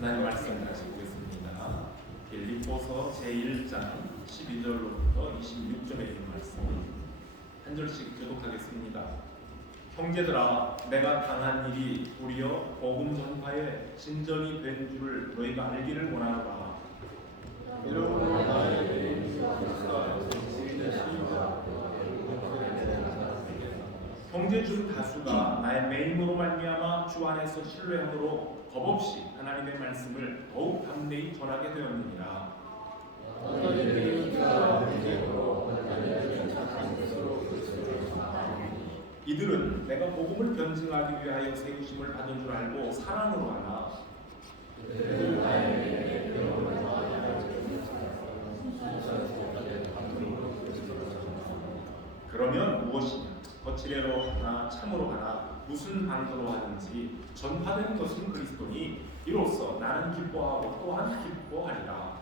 하나님 말씀 다시 보겠습니다. 빌립보서 제1장 12절로부터 26절에 있는 말씀 한 절씩 교독하겠습니다. 형제들아, 내가 당한 일이 도리어 복음 전파의 진전이 된 줄을 너희가 알기를 원하노라. 형제 중 다수가 나의 매임으로 말미암아 주 안에서 신뢰함으로 겁없이 하나님의 말씀을 더욱 담대히 전하게 되었느니라. 이들은 내가 복음을 변증하기 위하여 세우심을 받은 줄 알고 사랑으로 하나 그러면 무엇이냐? 거칠애로 하나 참으로 하나 무슨 방도로 하든지 전파된 것은 그리스도니 이로써 나는 기뻐하고 또한 기뻐하리라.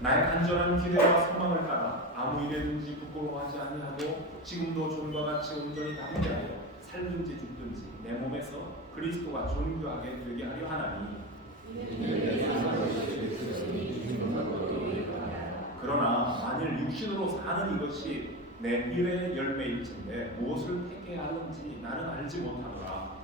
나의 간절한 기대와 소망을 따라 아무 일에든지 부끄러워하지 아니하고 지금도 존과 같이 온전히 담대하여 살든지 죽든지 내 몸에서 그리스도가 존귀하게 되게 하려 하나니 그러나 만일 육신으로 사는 이것이 내 미래의 열매일진데 무엇을 택해야 하는지 나는 알지 못하노라.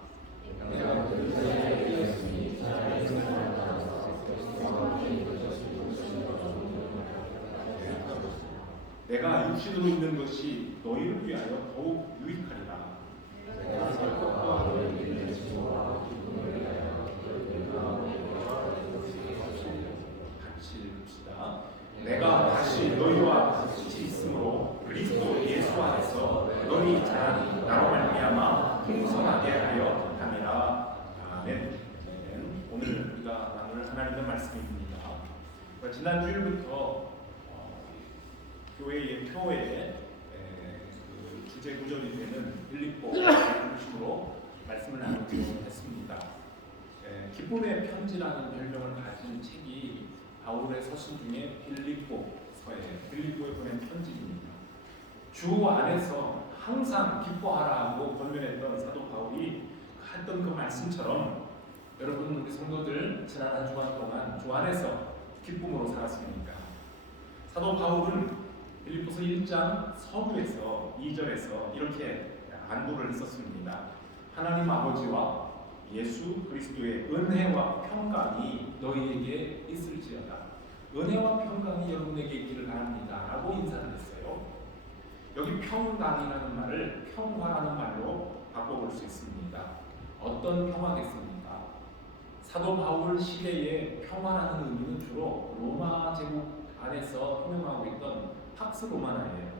내가 육신으로 있는 것이 너희를 위하여 더욱 유익하리라. 같이 읽읍시다. 내가 다시 너희와 같이 있으므로 그리스도 예수 안에서 너희 자랑이 나로 말미암아 풍성하게 하여 함이라. 아멘. 오늘 우리가 나눌 하나님의 말씀입니다. 지난 주일부터 교회의 표에 그 주제 구절이 되는 빌립보 중심으로 말씀을 나누기로 했습니다. 기쁨의 편지라는 별명을 가진 책이 바울의 서신 중에 빌립보서에 빌립보에 보낸 편지입니다. 주 안에서 항상 기뻐하라고 권면했던 사도 바울이 했던 그 말씀처럼 여러분 우리 성도들 지난 한 주간 동안 주 안에서 기쁨으로 살았습니까? 사도 바울은 빌립보서 1장 서두에서 2절에서 이렇게 안부를 했었습니다. 하나님 아버지와 예수 그리스도의 은혜와 평강이 너희에게 있을지어다. 은혜와 평강이 여러분에게 있기를 바랍니다 라고 인사를 했어요. 여기 평강이라는 말을 평화라는 말로 바꿔볼 수 있습니다. 어떤 평화겠습니까? 사도 바울 시대의 평화라는 의미는 주로 로마 제국 안에서 통용하고 있던 팍스 로마나예요.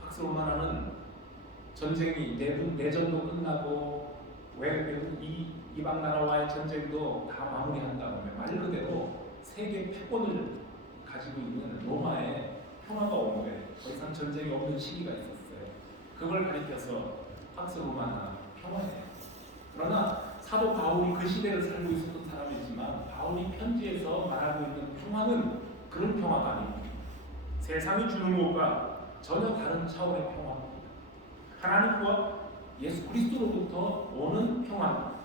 팍스 로마나는 전쟁이 내전도 끝나고 외국 이방 나라와의 전쟁도 다 마무리한 다음에 말 그대로 세계 패권을 가지고 있는 로마에 평화가 온 거예요. 더 이상 전쟁이 없는 시기가 있었어요. 그걸 가리켜서 팍스 로마나 평화예요. 그러나 사도 바울이 그 시대를 살고 있었던 사람이지만 바울이 편지에서 말하고 있는 평화는 그런 평화가 아닙니다. 세상이 주는 것과 전혀 다른 차원의 평화입니다. 하나님과 예수 그리스도로부터 오는 평화입니다.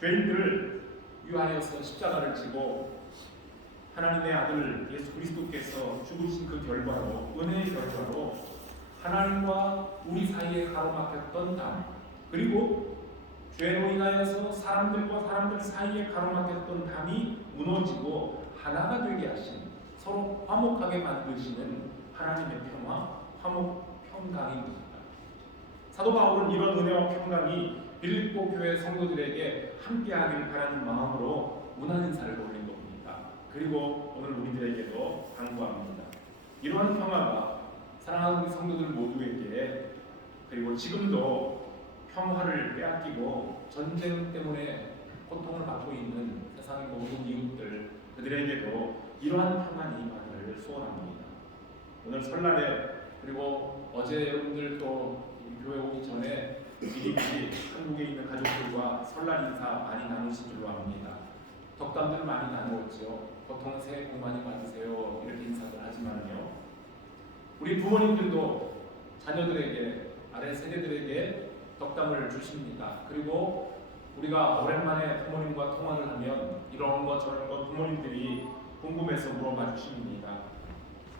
죄인들을 위하여서 십자가를 지고 하나님의 아들 예수 그리스도께서 죽으신 그 결과로 은혜의 결과로 하나님과 우리 사이에 가로막혔던 담 그리고 죄로 인하여서 사람들과 사람들 사이에 가로막혔던 담이 무너지고 하나가 되게 하신 서로 화목하게 만드시는 하나님의 평화, 화목 평강입니다. 사도 바울은 이런 은혜와 평강이 빌립보 교회 성도들에게 함께하기를 바라는 마음으로 문안 인사를 올린 겁니다. 그리고 오늘 우리들에게도 당부합니다. 이러한 평화가 사랑하는 우리 성도들 모두에게 그리고 지금도 평화를 빼앗기고 전쟁 때문에 고통을 받고 있는 세상의 모든 이웃들 그들에게도 이러한 평안이 임하기를 소원합니다. 오늘 설날에 그리고 어제 여러분들 또 교회 오기 전에 미리미리 한국에 있는 가족들과 설날 인사 많이 나누신 줄로 압니다. 덕담들 많이 나누었죠. 보통 새해 복 많이 받으세요 이렇게 인사를 하지만요. 우리 부모님들도 자녀들에게 아래 세대들에게 덕담을 주십니다. 그리고 우리가 오랜만에 부모님과 통화를 하면 이런 것 저런 것 부모님들이 궁금해서 물어봐 주십니다.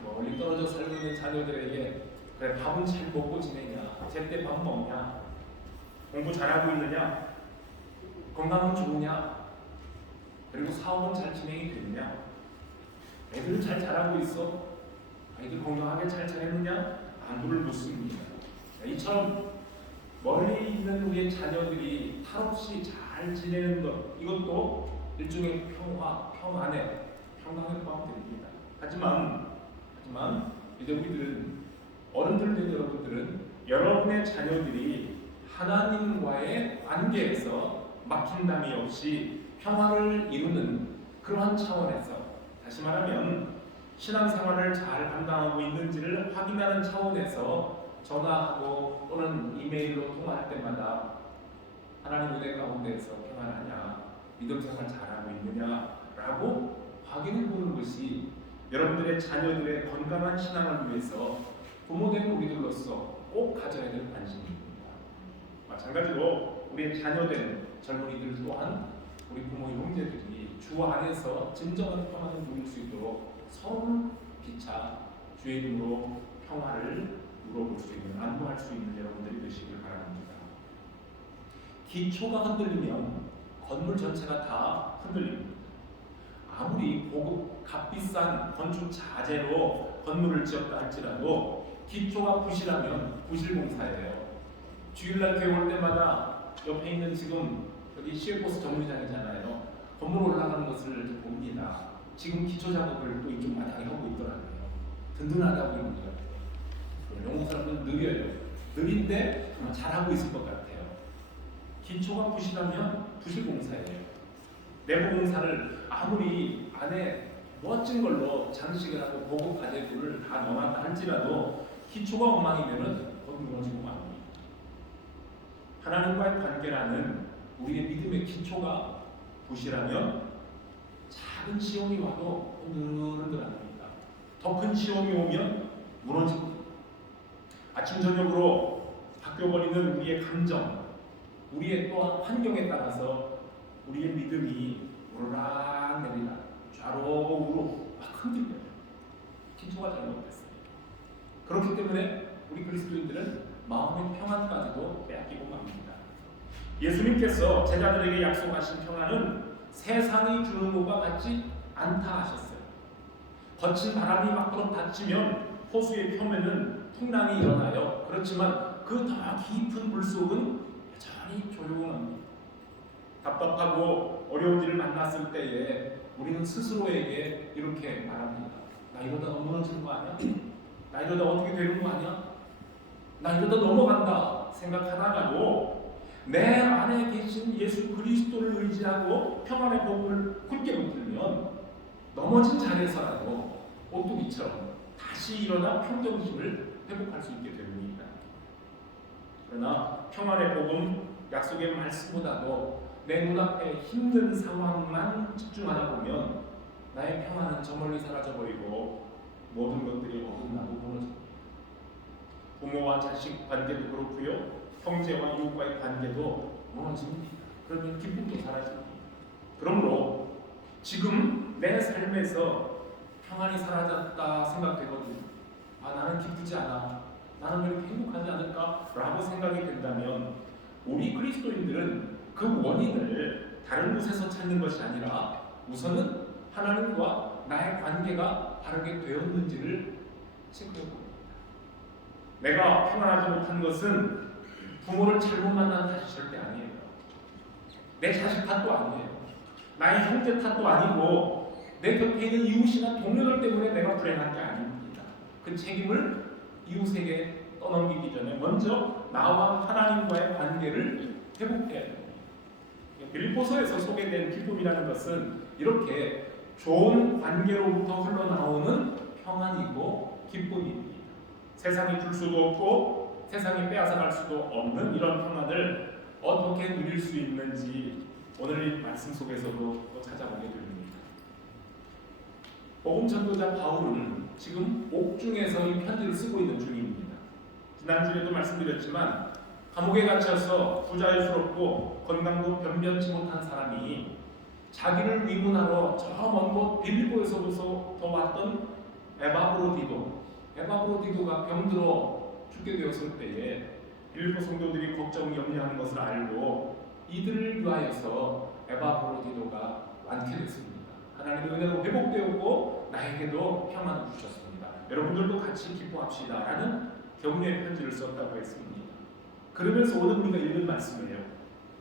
멀리 떨어져 살고 있는 자녀들에게 그래 밥은 잘 먹고 지내냐? 제때 밥 먹냐? 공부 잘하고 있느냐? 건강은 좋으냐? 그리고 사업은 잘 진행이 되느냐? 애들 잘 자라고 있어? 아이들 건강하게 잘 지내느냐? 안부를 묻습니다. 이처럼 멀리 있는 우리의 자녀들이 탈없이 잘 지내는 것, 이것도 일종의 평화, 평안에 평강에 포함됩니다. 하지만 이제 우리들은 어른들 된 여러분들은 여러분의 자녀들이 하나님과의 관계에서 막힌담이 없이 평화를 이루는 그러한 차원에서, 다시 말하면 신앙생활을 잘 감당하고 있는지를 확인하는 차원에서 전화하고 또는 이메일로 통화할 때마다 하나님 은혜 가운데에서 평안하냐, 믿음생활 잘하고 있느냐라고 확인해보는 것이 여러분들의 자녀들의 건강한 신앙을 위해서 부모된 우리들로서 꼭 가져야 될 관심입니다. 마찬가지로 우리의 자녀된 젊은이들 또한 우리 부모 형제들이 주 안에서 진정한 평안을 누릴 수 있도록 서로를 피차 주의 이름으로 평화를 누려볼 수 있는, 안도할 수 있는 여러분들이 되시길 바랍니다. 기초가 흔들리면 건물 전체가 다 흔들립니다. 아무리 고급 값비싼 건축 자재로 건물을 지었다 할지라도 기초가 부실하면 부실공사예요. 주일날 교회 올 때마다 옆에 있는 지금 여기 시외버스 정류장이잖아요. 건물 올라가는 것을 봅니다. 지금 기초 작업을 또 이쪽 마당에 하고 있더라고요. 든든하다고 있는 것 같아요. 영국 사람들은 느려요. 느린데 잘하고 있을 것 같아요. 기초가 부실하면 부실공사예요. 내부 공사를 아무리 안에 멋진 걸로 장식을 하고 고급 가재들을 다 넣어놨다 할지라도 기초가 엉망이면은 거기 무너지고 맙니다. 하나님과의 관계라는 우리의 믿음의 기초가 부실하면 작은 시험이 와도 흔들흔들합니다. 더 큰 시험이 오면 무너지고, 아침 저녁으로 바뀌어버리는 우리의 감정, 우리의 또한 환경에 따라서 우리의 믿음이 오르락 내리락 좌로 우로 막 흔들려요. 기초가 잘못됐어요. 그렇기 때문에 우리 그리스도인들은 마음의 평안까지도 빼앗기고 맙니다. 예수님께서 제자들에게 약속하신 평안은 세상이 주는 것과 같지 않다 하셨어요. 거친 바람이 막도록 닥치면 호수의 표면은 풍랑이 일어나요. 그렇지만 그 더 깊은 물속은 여전히 조용합니다. 답답하고 어려운 일을 만났을 때에 우리는 스스로에게 이렇게 말합니다. 나 이러다 무너지는 거 아니야? 나 이러다 어떻게 되는 거 아니야? 나 이러다 넘어간다 생각하다가도 내 안에 계신 예수 그리스도를 의지하고 평안의 복음을 굳게 붙들면 넘어진 자리에서라도 오뚜기처럼 다시 일어나 평정심을 회복할 수 있게 됩니다. 그러나 평안의 복음, 약속의 말씀보다도 내 눈앞에 힘든 상황만 집중하다 보면 나의 평안은 저 멀리 사라져버리고 모든 것들이 어긋나고 무너집니다. 부모와 자식 관계도 그렇고요, 형제와 이웃과의 관계도 무너집니다. 그러면 기쁨도 사라집니다. 그러므로 지금 내 삶에서 평안이 사라졌다 생각되거든요. 나는 기쁘지 않아, 나는 왜 이렇게 행복하지 않을까? 라고 생각이 된다면 우리 그리스도인들은 그 원인을 다른 곳에서 찾는 것이 아니라 우선은 하나님과 나의 관계가 바르게 되었는지를 체크해 봅니다. 내가 평안하지 못한 것은 부모를 잘못 만난 탓이 절대 아니에요. 내 자식 탓도 아니에요. 나의 형제 탓도 아니고 내 곁에 있는 이웃이나 동료들 때문에 내가 불행한 게 아닙니다. 그 책임을 이웃에게 떠넘기기 전에 먼저 나와 하나님과의 관계를 회복해야 됩니다. 빌립보서에서 소개된 기쁨이라는 것은 이렇게 좋은 관계로부터 흘러나오는 평안이고 기쁨입니다. 세상이 줄 수도 없고 세상이 빼앗아갈 수도 없는 이런 평안을 어떻게 누릴 수 있는지 오늘 이 말씀 속에서도 또 찾아보게 됩니다. 복음 전도자 바울은 지금 옥중에서 이 편지를 쓰고 있는 중입니다. 지난주에도 말씀드렸지만 감옥에 갇혀서 부자유스럽고 건강도 변변치 못한 사람이 자기를 위문하러 저 먼 곳 빌립보에서부터 왔던 에바브로디도가 병들어 죽게 되었을 때에 빌립보 성도들이 걱정 염려하는 것을 알고 이들을 위하여서 에바브로디도가 완쾌됐습니다. 하나님의 은혜로 회복되었고 나에게도 평안을 주셨습니다. 여러분들도 같이 기뻐합시다 라는 격려의 편지를 썼다고 했습니다. 그러면서 오늘 우리가 읽은 말씀이에요.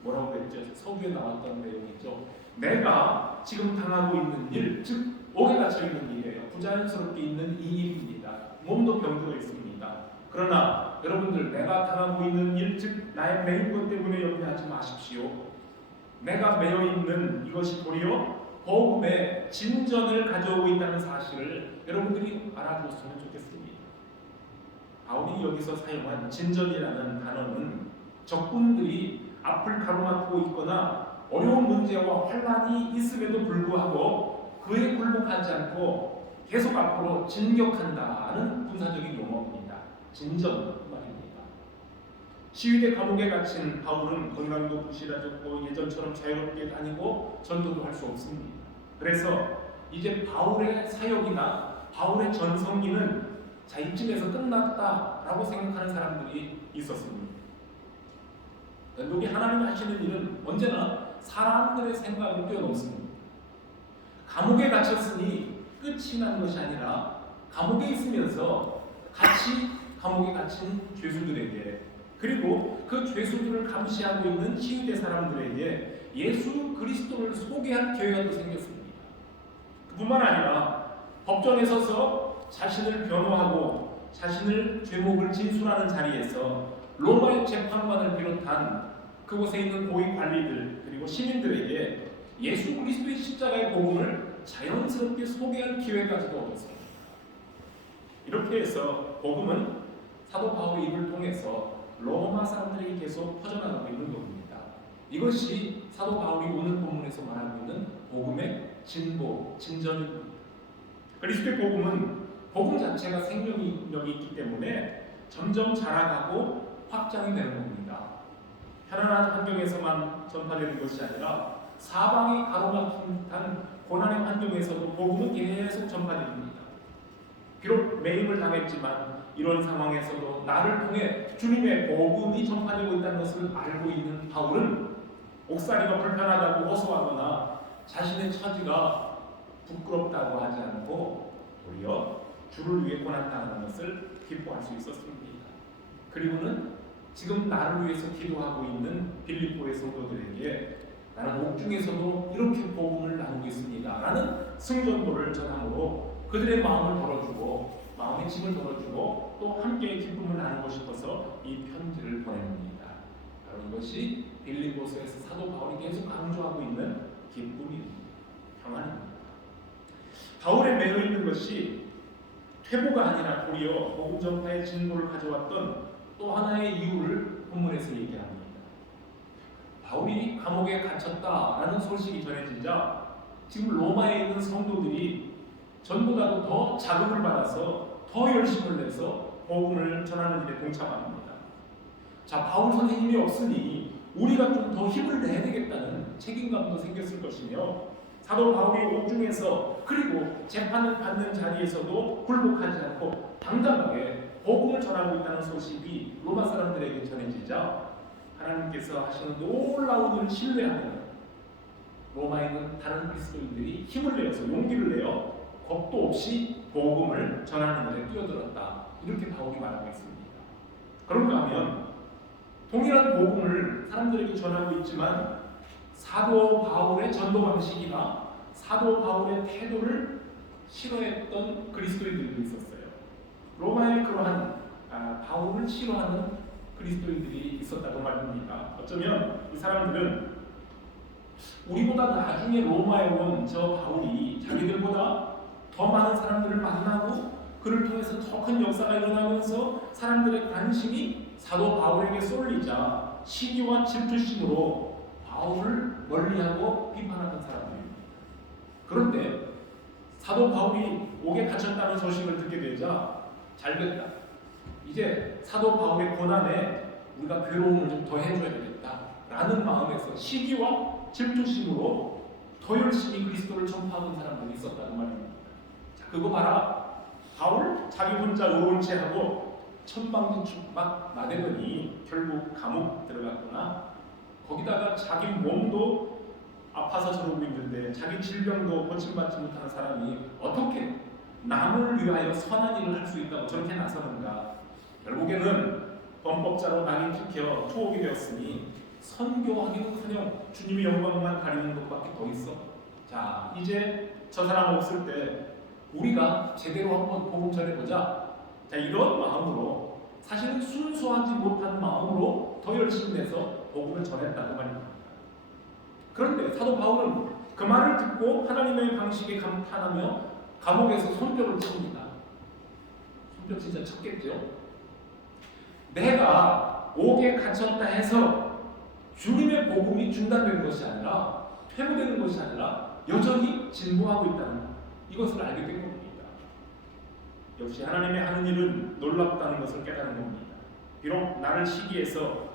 뭐라고 했죠? 서두에 나왔던 내용이죠. 내가 지금 당하고 있는 일, 즉 옥에 갇혀 있는 일이에요. 부자연스럽게 있는 이 일입니다. 몸도 병들어 있습니다. 그러나 여러분들, 내가 당하고 있는 일, 즉 나의 매인 것 때문에 염려하지 마십시오. 내가 매여 있는 이것이 도리어 복음의 진전을 가져오고 있다는 사실을 여러분들이 알아두었으면 좋겠습니다. 바울이 여기서 사용한 진전이라는 단어는 적군들이 앞을 가로막고 있거나 어려운 문제와 환란이 있음에도 불구하고 그에 굴복하지 않고 계속 앞으로 진격한다는 군사적인 용어입니다. 진전 말입니다. 시위대 감옥에 갇힌 바울은 건강도 부실해졌고 예전처럼 자유롭게 다니고 전도도 할 수 없습니다. 그래서 이제 바울의 사역이나 바울의 전성기는 자, 이쯤에서 끝났다라고 생각하는 사람들이 있었습니다. 여기 하나님이 하시는 일은 언제나 사람들의 생각을 뛰어넘습니다. 감옥에 갇혔으니 끝이 난 것이 아니라 감옥에 있으면서 같이 감옥에 갇힌 죄수들에게, 그리고 그 죄수들을 감시하고 있는 시위대 사람들에게 예수 그리스도를 소개할 기회가 또 생겼습니다. 그뿐만 아니라 법정에 서서 자신을 변호하고 자신을 죄목을 진술하는 자리에서 로마의 재판관을 비롯한 그곳에 있는 고위 관리들 그리고 시민들에게 예수 그리스도의 십자가의 복음을 자연스럽게 소개할 기회까지도 얻었습니다. 이렇게 해서 복음은 사도 바울의 입을 통해서 로마 사람들에게 계속 퍼져나가고 있는 겁니다. 이것이 사도 바울이 오늘 본문에서 말하고 있는 복음의 진전입니다. 그리스도의 복음은 복음 자체가 생명력이 있기 때문에 점점 자라가고 확장이 되는 겁니다. 편안한 환경에서만 전파되는 것이 아니라 사방이 가로막힌 듯한 고난의 환경에서도 복음은 계속 전파됩니다. 비록 매임을 당했지만 이런 상황에서도 나를 통해 주님의 복음이 전파되고 있다는 것을 알고 있는 바울은 옥살이가 불편하다고 호소하거나 자신의 처지가 부끄럽다고 하지 않고 도리어 주를 위해 고난당하는 것을 기뻐할 수 있었습니다. 그리고는 지금 나를 위해서 기도하고 있는 빌립보의 성도들에게 나는 옥중에서도 이렇게 복음을 나누고 있습니다 라는 승전도를 전함으로 그들의 마음을 덜어주고 마음의 짐을 덜어주고 또 함께 기쁨을 나누고 싶어서 이 편지를 보냅니다. 바로 이것이 빌립보서에서 사도 바울이 계속 강조하고 있는 기쁨입니다. 평안입니다. 바울에 매여 있는 것이 퇴보가 아니라 도리어 복음 전파의 진보를 가져왔던 또 하나의 이유를 본문에서 얘기합니다. 바울이 감옥에 갇혔다라는 소식이 전해지자 지금 로마에 있는 성도들이 전보다도 더 자극을 받아서 더 열심을 내서 복음을 전하는 일에 동참합니다. 자, 바울 선생님이 없으니 우리가 좀 더 힘을 내야 되겠다는 책임감도 생겼을 것이며 사도 바울이 옥중에서 그리고 재판을 받는 자리에서도 굴복하지 않고 당당하게 복음을 전하고 있다는 소식이 로마 사람들에게 전해지자 하나님께서 하시는 놀라운 일을 신뢰하는 로마에 있는 다른 그리스도인들이 힘을 내어서 용기를 내어 겁도 없이 복음을 전하는 일에 뛰어들었다. 이렇게 바울이 말하고 있습니다. 그런가 하면 동일한 복음을 사람들에게 전하고 있지만 사도 바울의 전도 방식이나 사도 바울의 태도를 싫어했던 그리스도인들도 있었어요. 로마에 그러한 바울을 싫어하는 그리스도인들이 있었다고 말입니다. 어쩌면 이 사람들은 우리보다 나중에 로마에 온 저 바울이 자기들보다 더 많은 사람들을 만나고 그를 통해서 더 큰 역사가 일어나면서 사람들의 관심이 사도 바울에게 쏠리자 시기와 질투심으로 바울을 멀리하고 비판하던 사람들입니다. 그런데 사도 바울이 옥에 갇혔다는 소식을 듣게 되자 잘됐다. 이제 사도 바울의 고난에 우리가 괴로움을 좀 더 해줘야 되겠다라는 마음에서 시기와 질투심으로 더 열심히 그리스도를 전파하는 사람들이 있었다는 말입니다. 자, 그거 봐라. 바울 자기 혼자 의로운 채 하고 천방진축 막 나대더니 결국 감옥 들어갔구나. 거기다가 자기 몸도 아파서 저러고 있는데 자기 질병도 고침받지 못하는 사람이 어떻게 남을 위하여 선한 일을 할 수 있다고 저렇게 나서는가. 결국에는 범법자로 낙인 찍혀 투옥이 되었으니 선교하기는커녕 주님의 영광만 가리는 것밖에 더 있어. 자, 이제 저 사람 없을 때 우리가 제대로 한번 복음 전해보자. 자, 이런 마음으로 사실은 순수하지 못한 마음으로 더 열심히 내서 복음을 전했다고 말입니다. 그런데 사도 바울은 그 말을 듣고 하나님의 방식에 감탄하며 감옥에서 손뼉을 칩니다. 손뼉 진짜 쳤겠죠? 내가 옥에 갇혔다 해서 주님의 복음이 중단된 것이 아니라 퇴보되는 것이 아니라 여전히 진보하고 있다는 이것을 알게 된 겁니다. 역시 하나님의 하는 일은 놀랍다는 것을 깨닫는 겁니다. 비록 나를 시기해서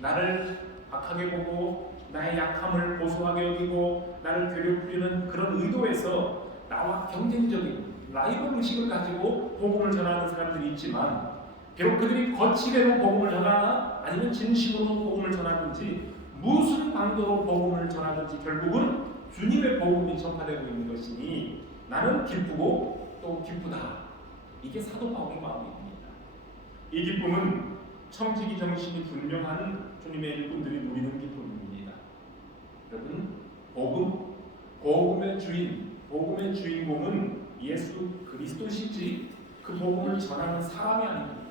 나를 악하게 보고 나의 약함을 고소하게 여기고 나를 괴롭히는 그런 의도에서 나와 경쟁적인 라이벌 의식을 가지고 복음을 전하는 사람들이 있지만 비록 그들이 거치대로 복음을 전하나 아니면 진심으로 복음을 전하든지 무슨 방도로 복음을 전하든지 결국은 주님의 복음이 전파되고 있는 것이니 나는 기쁘고 또 기쁘다. 이게 사도 바울의 마음입니다. 이 기쁨은 청지기 정신이 분명한 주님의 일꾼들이 누리는 기쁨입니다. 여러분, 복음의 주인공은 예수 그리스도시지 그 복음을 전하는 사람이 아닙니다.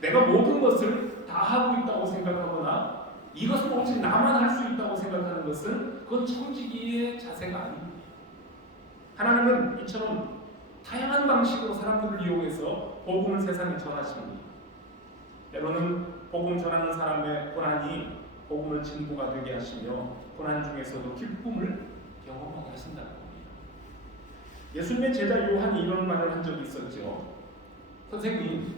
내가 모든 것을 다 하고 있다고 생각하거나 이것은 오직 나만 할 수 있다고 생각하는 것은 그건 청지기의 자세가 아닙니다. 하나님은 이처럼 다양한 방식으로 사람들을 이용해서 복음을 세상에 전하십니다. 때로는 복음 전하는 사람의 고난이 복음을 진보가 되게 하시며 고난 중에서도 기쁨을 경험하게 하신다는 겁니다. 예수님의 제자 요한이 이런 말을 한 적이 있었죠. 선생님,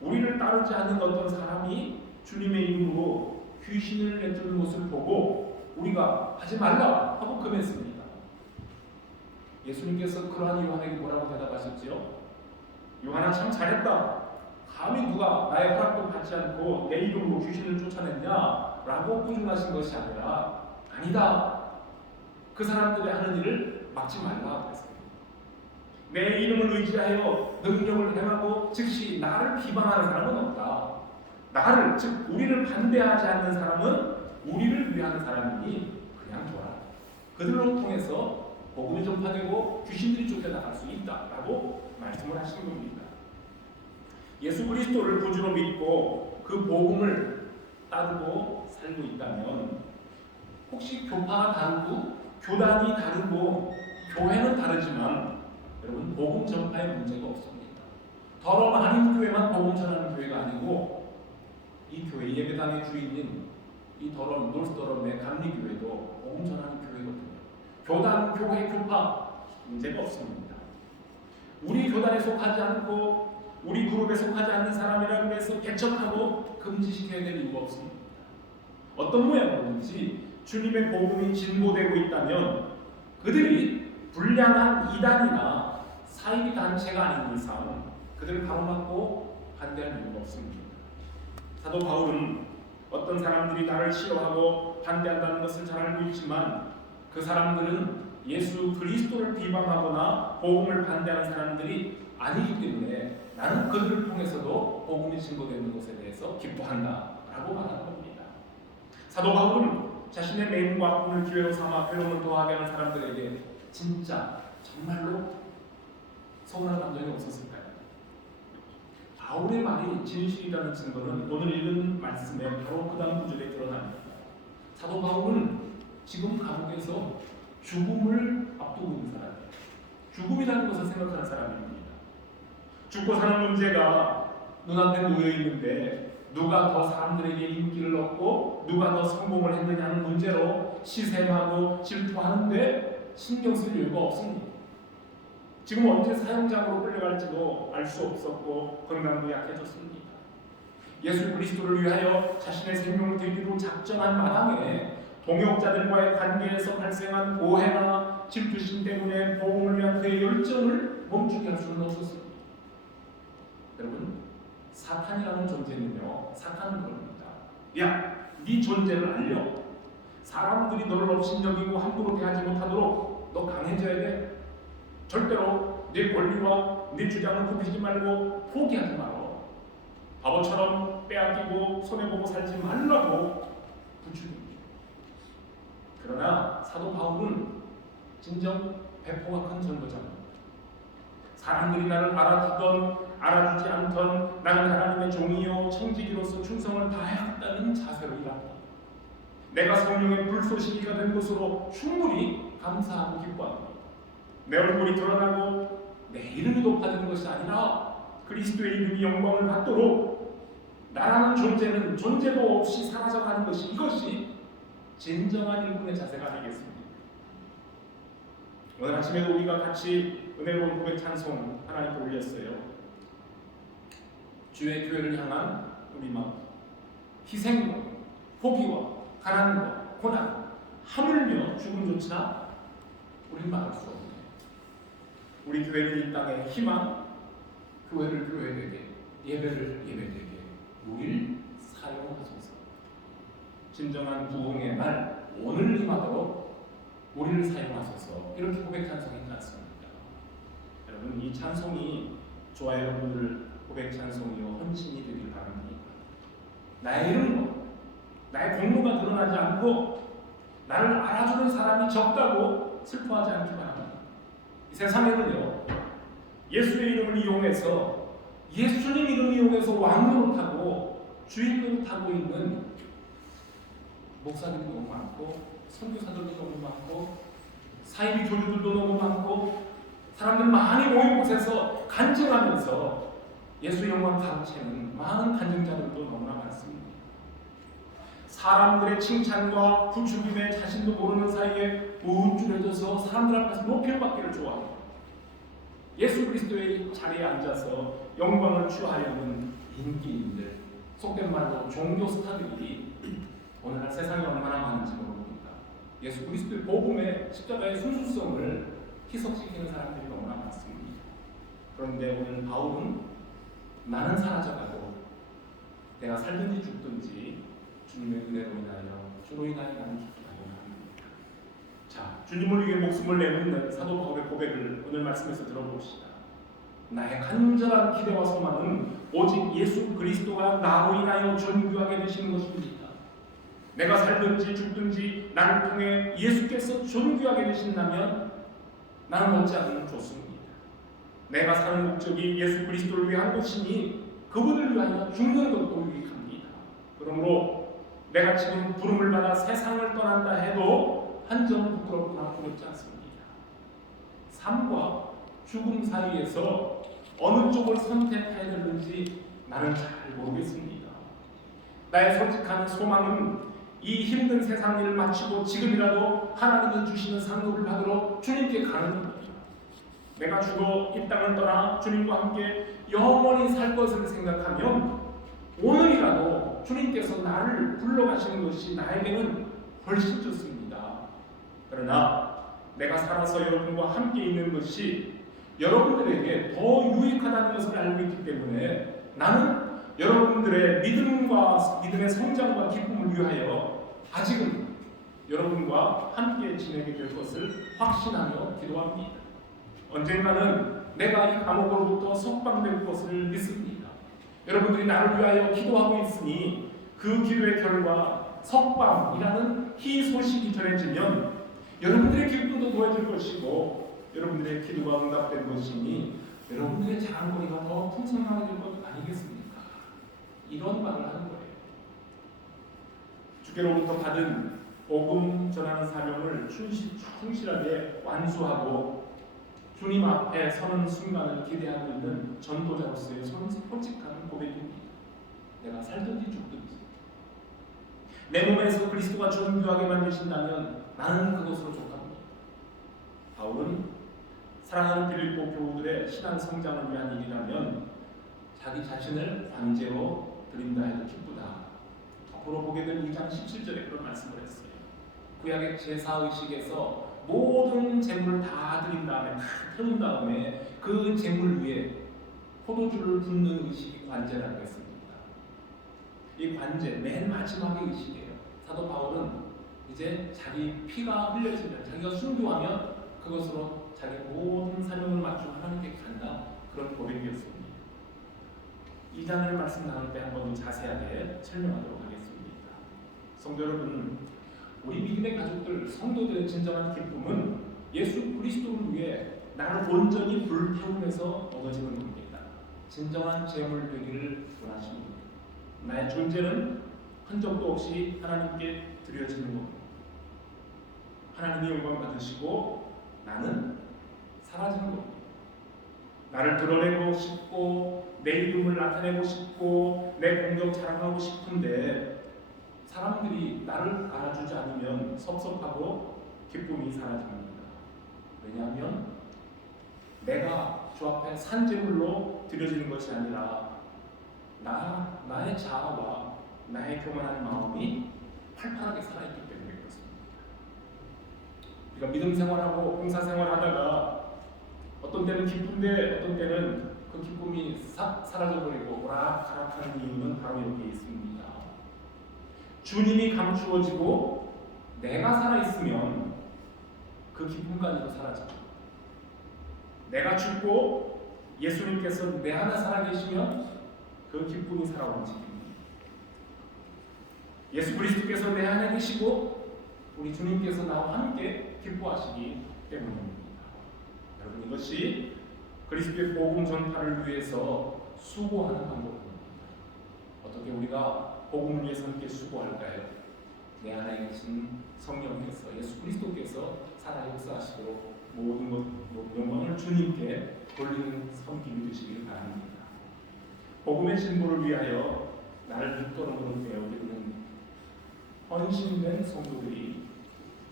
우리를 따르지 않는 어떤 사람이 주님의 이름으로 귀신을 내쫓는 것을 보고 우리가 하지 말라 하고 금했습니다. 예수님께서 그러한 요한에게 뭐라고 대답하셨지요? 요한아, 참 잘했다. 감히 누가 나의 허락도 받지 않고 내 이름으로 귀신을 쫓아냈냐? 라고 꾸중하신 것이 아니라 아니다. 그 사람들이 하는 일을 막지 말라 그랬습니다. 내 이름을 의지하여 능력을 행하고 즉시 나를 비방하는 사람은 없다. 나를, 즉 우리를 반대하지 않는 사람은 우리를 위하는 사람이니 그냥 둬라. 그들로 통해서 복음이 전파되고 귀신들이 쫓겨나갈 수 있다라고 말씀을 하시는 겁니다. 예수 그리스도를 구주로 믿고 그 복음을 따르고 살고 있다면 혹시 교파가 다르고 교단이 다르고 교회는 다르지만 여러분 복음 전파에 문제가 없습니다. 더러 아닌 교회만 복음 전하는 교회가 아니고 이 교회 예배당의 주인인 이 더러운 노스더럼의 감리교회도 복음 전하는 교회거든요. 교단, 교회, 교파 문제가 없습니다. 우리 교단에 속하지 않고 우리 그룹에 속하지 않는 사람이라고 해서 배척하고 금지시켜야 될 이유가 없습니다. 어떤 모양이든지 주님의 복음이 진보되고 있다면 그들이 불량한 이단이나 사이비 단체가 아닌 이상 그들을 가로막고 반대할 이유가 없습니다. 사도 바울은 어떤 사람들이 나를 싫어하고 반대한다는 것을 잘 알고 있지만 그 사람들은 예수 그리스도를 비방하거나 복음을 반대하는 사람들이 아니기 때문에 나는 그들을 통해서도 복음이 증거되는 것에 대해서 기뻐한다라고 말하는 겁니다. 사도 바울은 자신의 매임과 꿈을 기회로 삼아 괴로움을 더하게 하는 사람들에게 진짜 정말로 서운한 감정이 없었을까요? 바울의 말이 진실이라는 증거는 오늘 읽은 말씀에 바로 그 다음 구절에 드러납니다. 사도 바울은 지금 감옥에서 죽음을 앞두고 있는 사람이에요. 죽음이라는 것을 생각하는 사람입니다. 죽고 사는 문제가 눈앞에 놓여 있는데 누가 더 사람들에게 인기를 얻고 누가 더 성공을 했느냐는 문제로 시샘하고 질투하는데 신경 쓸 이유가 없습니다. 지금 언제 사형장으로 끌려갈지도 알 수 없었고 건강도 약해졌습니다. 예수 그리스도를 위하여 자신의 생명을 드리기로 작정한 마당에 동역자들과의 관계에서 발생한 오해나 질투심 때문에 복음을 위한 그의 열정을 멈추게 할 수는 없었습니다. 여러분, 사탄이라는 존재는요, 사탄은 그럽니다. 야, 네 존재를 알려. 사람들이 너를 업신여기고 함부로 대하지 못하도록 너 강해져야 돼. 절대로 네 권리와 네 주장을 굽히지 말고 포기하지 마라. 바보처럼 빼앗기고 손해보고 살지 말라고 부추깁니다. 그러나 사도 바울은 진정 배포가 큰 전도자입니다. 사람들이 나를 알아주던 알아주지 않던 나는 하나님의 종이요 청지기로서 충성을 다했다는 자세로 일합니다. 내가 성령의 불쏘시기가 된 것으로 충분히 감사하고 기뻐합니다. 내 얼굴이 드러나고 내 이름이 높아지는 것이 아니라 그리스도의 이름이 영광을 받도록 나라는 존재는 존재도 없이 사라져가는 것이 이것이 진정한 일꾼의 자세가 되겠습니다. 오늘 아침에도 우리가 같이 은혜로운 고백 찬송 하나님께 올렸어요. 주의 교회를 향한 우리 마음, 희생과 포기와 가난과 고난, 하물며 죽음조차 우리는 막을 수 없네. 우리 교회는 이 땅의 희망, 교회를 교회되게, 예배를 예배되게 우리를 사용하소서. 진정한 부흥의 날 오늘 임하도록 우리를 사용하소서. 이렇게 고백 찬송했지 않습니까? 여러분, 이 찬송이 저와 여러분들 고백 찬송이요 헌신이 되길 바랍니다. 나의 이름과 나의 공로가 드러나지 않고 나를 알아주는 사람이 적다고 슬퍼하지 않기 바랍니다. 이 세상에는요, 예수의 이름을 이용해서 예수님 이름을 이용해서 왕노릇하고 주인 노릇하고 있는 목사들이 너무 많고 선교사들도 너무 많고 사이비 교주들도 너무 많고 사람들 많이 모인 곳에서 간증하면서 예수의 영광 가르치는 많은 간증자들도 너무나 많습니다. 사람들의 칭찬과 부추김에 자신도 모르는 사이에 우쭐해져서 사람들 앞에서 높임받기를 좋아해요. 예수 그리스도의 자리에 앉아서 영광을 취하려는 인기인들, 속된 말로 종교 스타들이 오늘날 세상에 얼마나 많은지 모릅니다. 예수 그리스도의 복음의 십자가의 순수성을 희석시키는 사람들이 너무나 많습니다. 그런데 오늘 바울은 나는 사라져가고 내가 살든지 죽든지 주님의 은혜로 인하여 주로 인하여 나는 죽기라고 합니다. 자, 주님을 위해 목숨을 내놓는 사도 바울의 고백을 오늘 말씀에서 들어봅시다. 나의 간절한 기대와 소망은 오직 예수 그리스도가 나로 인하여 존귀하게 되시는 것입니다. 내가 살든지 죽든지 나를 통해 예수께서 존귀하게 되신다면 나는 어찌하든 좋습니다. 내가 사는 목적이 예수 그리스도를 위한 것이니 그분을 위하여 죽는 것도 유익합니다. 그러므로 내가 지금 부름을 받아 세상을 떠난다 해도 한 점 부끄럽거나 부럽지 않습니다. 삶과 죽음 사이에서 어느 쪽을 선택해야 되는지 나는 잘 모르겠습니다. 나의 솔직한 소망은 이 힘든 세상 일을 마치고 지금이라도 하나님이 주시는 상급을 받으러 주님께 가는 겁니다. 내가 죽어 이 땅을 떠나 주님과 함께 영원히 살 것을 생각하면 오늘이라도 주님께서 나를 불러가시는 것이 나에게는 훨씬 좋습니다. 그러나 내가 살아서 여러분과 함께 있는 것이 여러분들에게 더 유익하다는 것을 알고 있기 때문에 나는 여러분들의 믿음의 성장과 기쁨을 위하여 아직은 여러분과 함께 지내게 될 것을 확신하며 기도합니다. 언젠가는 내가 이 감옥으로부터 석방될 것을 믿습니다. 여러분들이 나를 위하여 기도하고 있으니 그 기도의 결과 석방이라는 희소식이 전해지면 여러분들의 기쁨도 더해질 것이고 여러분들의 기도가 응답된 것이니 여러분들의 자랑거리가 더 풍성하게 될 것 아니겠습니까? 이런 말을 하는 거예요. 주께로부터 받은 복음 전하는 사명을 충실하게 완수하고 주님 앞에 서는 순간을 기대하고 있는 전도자로서의 솔직한 고백입니다. 내가 살든지 죽든지 내 몸에서 그리스도가 존귀하게 만드신다면 나는 그것으로 족합니다. 바울은 사랑하는 빌립보 교우들의 신앙 성장을 위한 일이라면 자기 자신을 관제로 드린다 해도 기쁘다. 앞으로 보게 될 2장 17절에 그런 말씀을 했어요. 구약의 제사의식에서 모든 제물을 다 드린 다음에 다 태운 다음에 그 제물 위에 포도주를 붓는 의식이 관제라고 했습니다. 이 관제 맨 마지막의 의식이에요. 사도 바울은 이제 자기 피가 흘려지면 자기가 순교하면 그것으로 자기 모든 사명을 맞추고 하나님께 간다, 그런 고백이었습니다. 2장을 말씀 나눌 때 한번 자세하게 설명하도록 하겠습니다. 성도 여러분, 우리 믿음의 가족들, 성도들의 진정한 기쁨은 예수 그리스도를 위해 나를 온전히 불태우면서 얻어지는 겁니다. 진정한 제물 되기를 원하십니다. 나의 존재는 흔적도 없이 하나님께 드려지는 겁니다. 하나님이 영광 받으시고 나는 사라지는 겁니다. 나를 드러내고 싶고 내 이름을 나타내고 싶고 내 공적 자랑하고 싶은데 사람들이 나를 알아주지 않으면 섭섭하고 기쁨이 사라집니다. 왜냐하면 내가 주 앞에 산제물로 드려지는 것이 아니라 나의 자아와 나의 교만한 마음이 팔팔하게 살아있기 때문에 그렇습니다. 우리가 믿음 생활하고 봉사 생활하다가 어떤 때는 기쁜데 어떤 때는 그 기쁨이 싹 사라져버리고 오락가락하는 이유는 바로 여기에 있습니다. 주님이 감추어지고 내가 살아있으면 그 기쁨까지도 사라집니다. 내가 죽고 예수님께서 내 안에 살아계시면 그 기쁨이 살아오는 책입니다. 예수 그리스도께서 내 안에 계시고 우리 주님께서 나와 함께 기뻐하시기 때문입니다. 여러분, 이것이 그리스도의 복음 전파를 위해서 수고하는 방법입니다. 어떻게 우리가 복음을 위해서 함께 수고할까요? 내 안에 계신 성령께서, 예수 그리스도께서 살아 역사하시도록 모든 것, 영광을 주님께 돌리는 섬김이 되시길 바랍니다. 복음의 진보를 위하여 나를 밑거름으로 메어드리는 헌신된 성도들이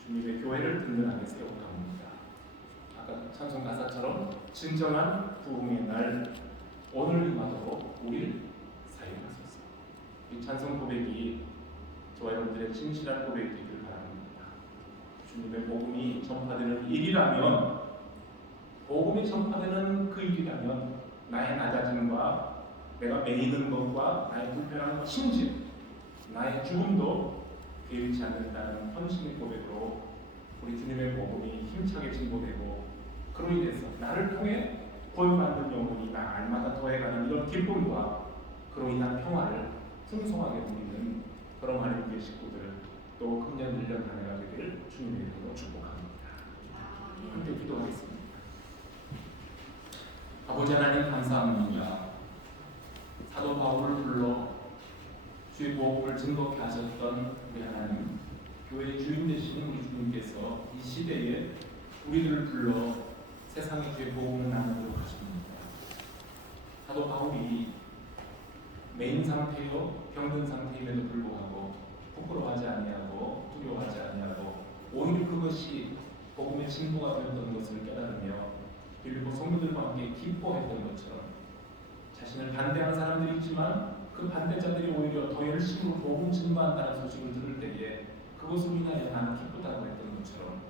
주님의 교회를 든든하게 세워갑니다. 아까 찬송 가사처럼 진정한 부흥의 날 오늘 임하도록 우리를 사용하소서. 이 찬송 고백이 저와 여러분들의 진실한 고백이 되길 바랍니다. 주님의 복음이 전파되는 일이라면, 복음이 전파되는 그 일이라면 나의 낮아짐과 내가 매이는 것과 나의 불편한 것, 심지어 나의 죽음도 게을리지 않는다는 헌신의 고백으로 우리 주님의 복음이 힘차게 진보되고 그로 인해서 나를 통해 구원받는 영혼이 나 날마다 더해가는 이런 기쁨과 그로 인한 평화를 풍성하게 누리는 그런 하나님의 식구들, 또 금년 1년 한 해가 되기를 주님의 이름으로 축복합니다. 함께 기도하겠습니다. 아버지 하나님, 감사합니다. 사도 바울을 불러 주의 복음을 증거케 하셨던 우리 하나님, 교회의 주인 되시는 우리 주님께서 이 시대에 우리들을 불러 세상의 주의 복음을 나누도록 하십니다. 사도 바울이 메인 상태요, 병든 상태임에도 불구하고 부끄러워하지 아니하고 두려워하지 아니하고 오히려 그것이 복음의 진보가 되었던 것을 깨달으며 빌립보 성도들과 함께 기뻐했던 것처럼 자신을 반대하는 사람들이 있지만 그 반대자들이 오히려 더 열심히 복음 증거한다는 소식을 들을 때에 그것을 인하여 나는 기쁘다고 했던 것처럼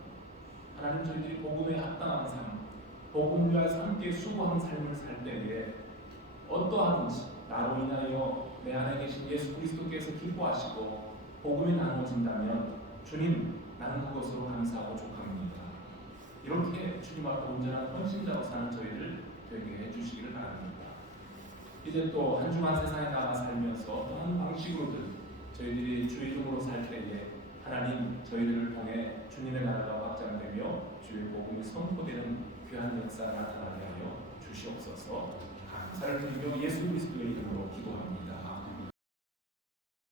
하나님, 저희들이 복음에 합당한 삶, 복음을 위하여 함께 수고하는 삶을 살 때에 어떠하든지 나로 인하여 내 안에 계신 예수 그리스도께서 기뻐하시고 복음이 나누어진다면 주님, 나는 그것으로 감사하고 족합니다. 이렇게 주님 앞에 온전한 헌신자로 사는 저희를 되게 해주시기를 바랍니다. 이제 또 한 주간 세상에 나가 살면서 어떠한 방식으로든 저희들이 주 이름으로 살 때에 하나님, 저희들을 통해 주님의 나라가 확장되며 주의 복음이 선포되는 귀한 역사가 나타나게 하여 주시옵소서. 감사를 드리며 예수 그리스도의 이름으로 기도합니다.